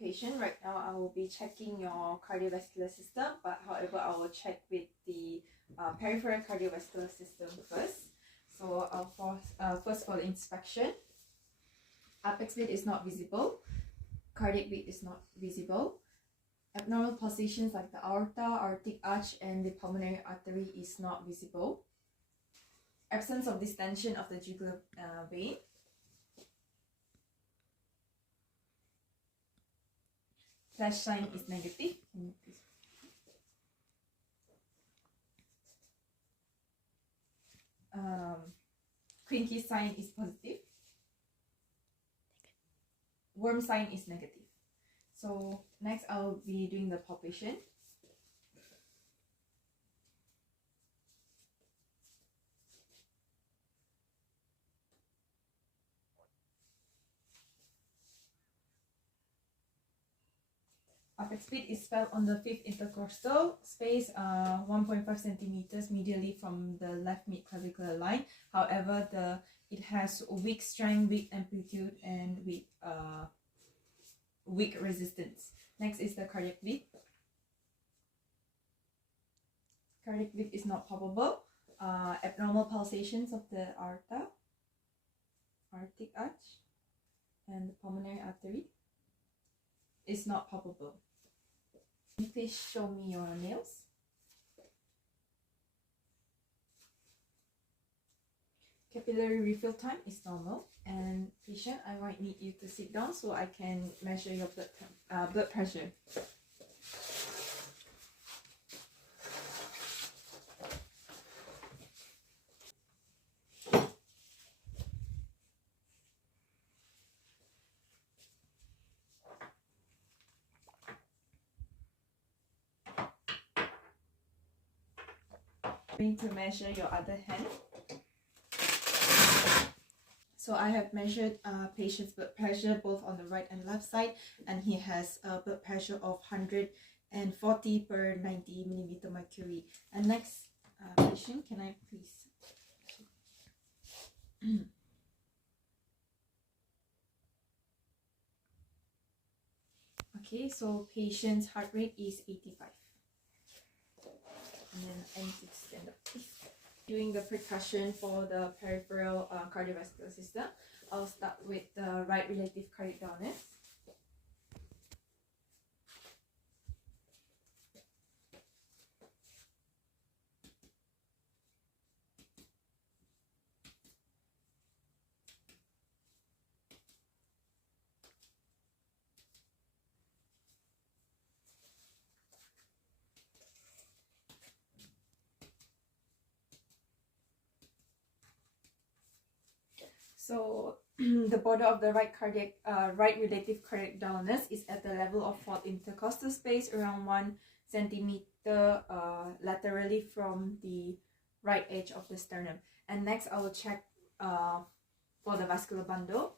Patient, right now I will be checking your cardiovascular system, but however I will check with the peripheral cardiovascular system first. So first for the inspection, apex beat is not visible, cardiac beat is not visible, abnormal pulsations like the aorta, aortic arch, and the pulmonary artery is not visible, absence of distension of the jugular vein, flash sign is negative. Crinky sign is positive. Worm sign is negative. So next I'll be doing the palpation. Apex beat is felt on the 5th intercostal space, 1.5 centimeters medially from the left mid-clavicular line. However, it has weak strength, weak amplitude, and weak resistance. Next is the cardiac beat. Cardiac beat is not palpable. Abnormal pulsations of the aorta, aortic arch, and the pulmonary artery is not palpable. Please show me your nails. Capillary refill time is normal. And patient, I might need you to sit down so I can measure your blood pressure. Going to measure your other hand. So I have measured patient's blood pressure both on the right and left side, and he has a blood pressure of 140 per 90 millimeter mercury. And next patient, can I please? Okay, so patient's heart rate is 85. And then I need to stand up, please. Doing the percussion for the peripheral cardiovascular system, I'll start with the right relative cardiac dullness. So the border of the right relative cardiac dullness is at the level of 4th intercostal space, around 1 centimeter laterally from the right edge of the sternum. And next I will check for the vascular bundle.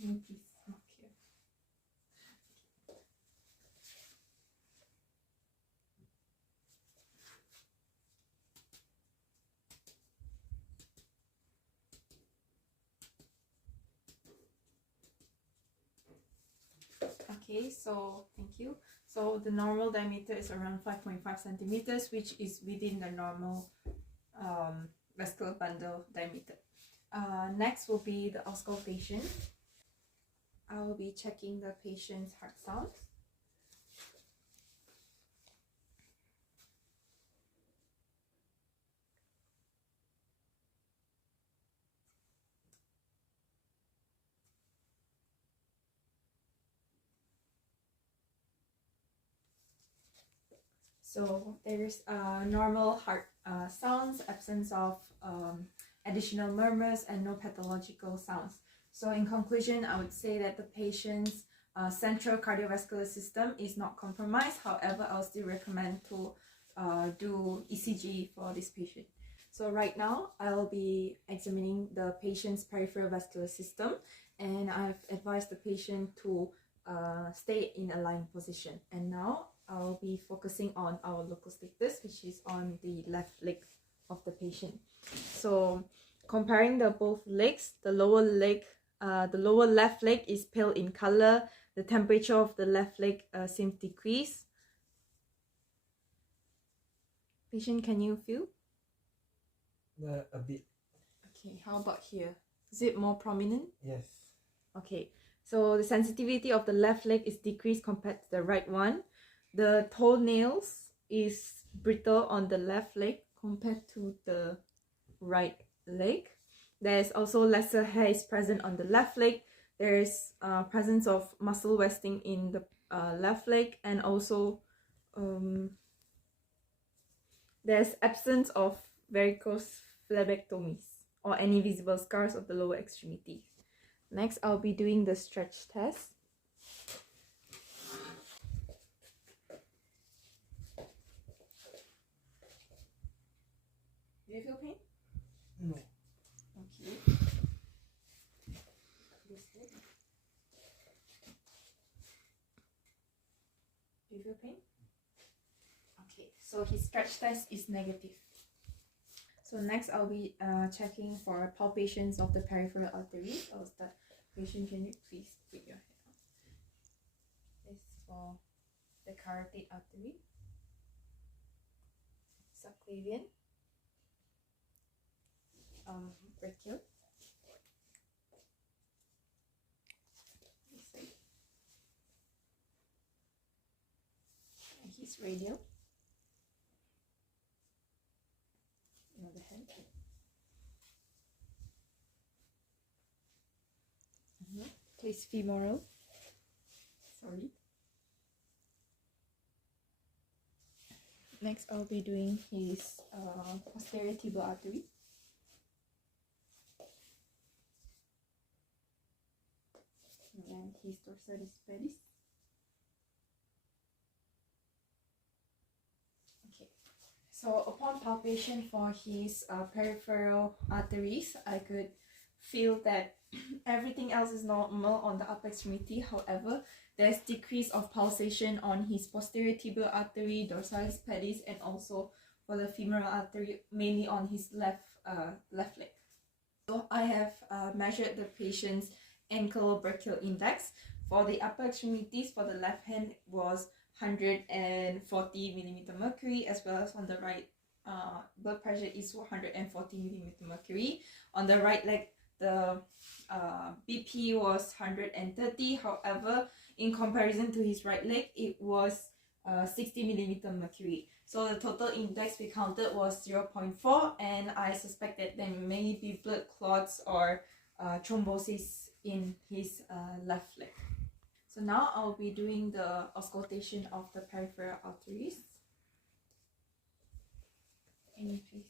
Can you please? Okay, so thank you. So the normal diameter is around 5.5 centimeters, which is within the normal vascular bundle diameter. Next will be the auscultation. I will be checking the patient's heart sounds. So there's normal heart sounds, absence of additional murmurs, and no pathological sounds. So in conclusion, I would say that the patient's central cardiovascular system is not compromised. However, I'll still recommend to do ECG for this patient. So right now, I'll be examining the patient's peripheral vascular system, and I've advised the patient to stay in a lying position. And now I'll be focusing on our local status, which is on the left leg of the patient. So comparing the both legs, the lower left leg is pale in color. The temperature of the left leg seems decreased. Patient, can you feel? A bit. Okay, how about here? Is it more prominent? Yes. Okay, so the sensitivity of the left leg is decreased compared to the right one. The toenails is brittle on the left leg compared to the right leg. There's also lesser hair is present on the left leg. There is presence of muscle wasting in the left leg, and also there's absence of varicose phlebotomies or any visible scars of the lower extremity. Next, I'll be doing the stretch test. Do you feel pain? No. Okay. Do you feel pain? Okay, so his stretch test is negative. So next I'll be checking for palpations of the peripheral arteries. I'll start. Patient, can you please put your head on? This is for the carotid artery, subclavian, brachial, this side, and his radial, another hand. Please femoral. Sorry. Next, I'll be doing his posterior tibial artery. And then his dorsalis pedis. Okay. So upon palpation for his peripheral arteries, I could feel that everything else is normal on the upper extremity. However, there's decrease of pulsation on his posterior tibial artery, dorsalis pedis, and also for the femoral artery, mainly on his left leg. So I have measured the patient's ankle brachial index. For the upper extremities, for the left hand was 140 millimeter mercury, as well as on the right, blood pressure is 140 millimeter mercury. On the right leg, the BP was 130. However, in comparison to his right leg, it was 60 millimeter mercury. So the total index we counted was 0.4, and I suspect that there may be blood clots or thrombosis in his left leg. So now I'll be doing the auscultation of the peripheral arteries. Can you please?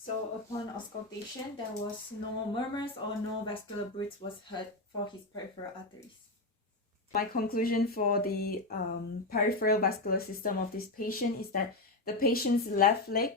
So upon auscultation, there was no murmurs or no vascular bruits was heard for his peripheral arteries. My conclusion for the peripheral vascular system of this patient is that the patient's left leg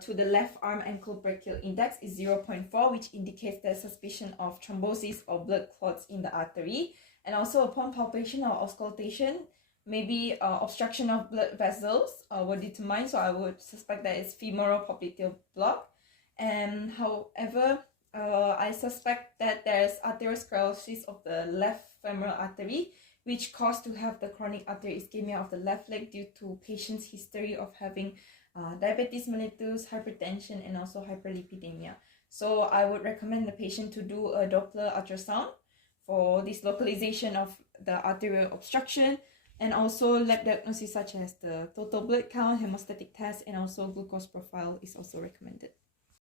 to the left arm ankle brachial index is 0.4, which indicates there's suspicion of thrombosis or blood clots in the artery. And also upon palpation or auscultation, maybe obstruction of blood vessels were determined, so I would suspect that it's femoral popliteal block. And however, I suspect that there's arteriosclerosis of the left femoral artery, which caused to have the chronic artery ischemia of the left leg due to patient's history of having diabetes mellitus, hypertension, and also hyperlipidemia. So I would recommend the patient to do a Doppler ultrasound for this localization of the arterial obstruction, and also lab diagnosis such as the total blood count, hemostatic test, and also glucose profile is also recommended.